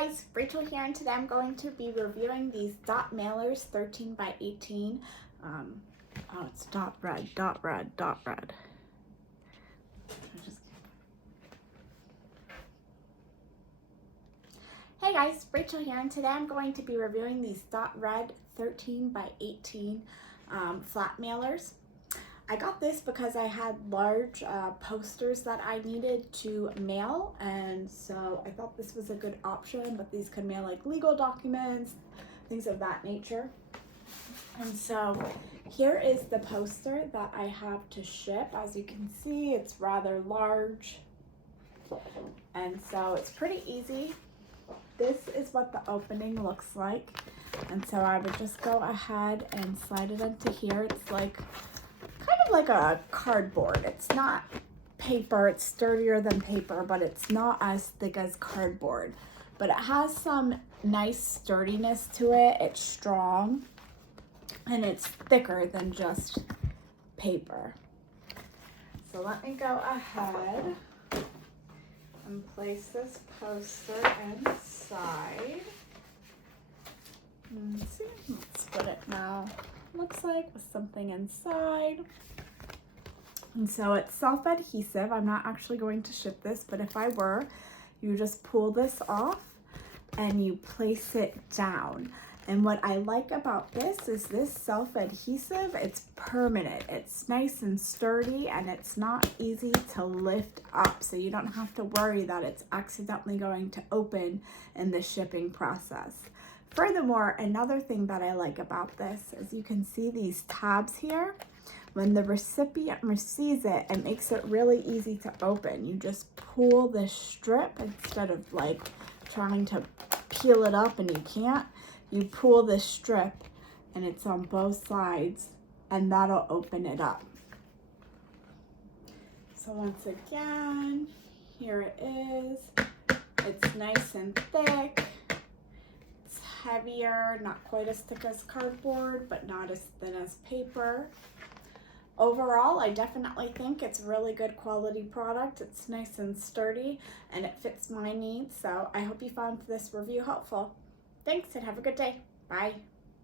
guys, Rachel here, and today I'm going to be reviewing these dot mailers 13 by 18. Oh, it's dot red. Hey guys, Rachel here, and today I'm going to be reviewing these dot red 13 by 18 flat mailers. I got this because I had large posters that I needed to mail, and so I thought this was a good option, but these could mail like legal documents, things of that nature. And so here is the poster that I have to ship. As you can see, it's rather large, and so it's pretty easy. This is what the opening looks like, and so I would just go ahead and slide it into here. It's like kind of like a cardboard. It's not paper, it's sturdier than paper, but it's not as thick as cardboard. But it has some nice sturdiness to it. It's strong and it's thicker than just paper. So let me go ahead and place this poster inside. Let's see, let's put it now. Looks like with something inside. And so it's self-adhesive. I'm not actually going to ship this, but if I were, you just pull this off and you place it down. And what I like about this is this self-adhesive, it's permanent. It's nice and sturdy, and it's not easy to lift up, so you don't have to worry that it's accidentally going to open in the shipping process. Furthermore, another thing that I like about this is you can see these tabs here. When the recipient receives it, it makes it really easy to open. You just pull this strip instead of like trying to peel it up and you can't. You pull this strip and it's on both sides, and that'll open it up. So once again, here it is. It's nice and thick. Heavier, not quite as thick as cardboard, but not as thin as paper. Overall, I definitely think it's a really good quality product. It's nice and sturdy, and it fits my needs. So I hope you found this review helpful. Thanks, and have a good day. Bye.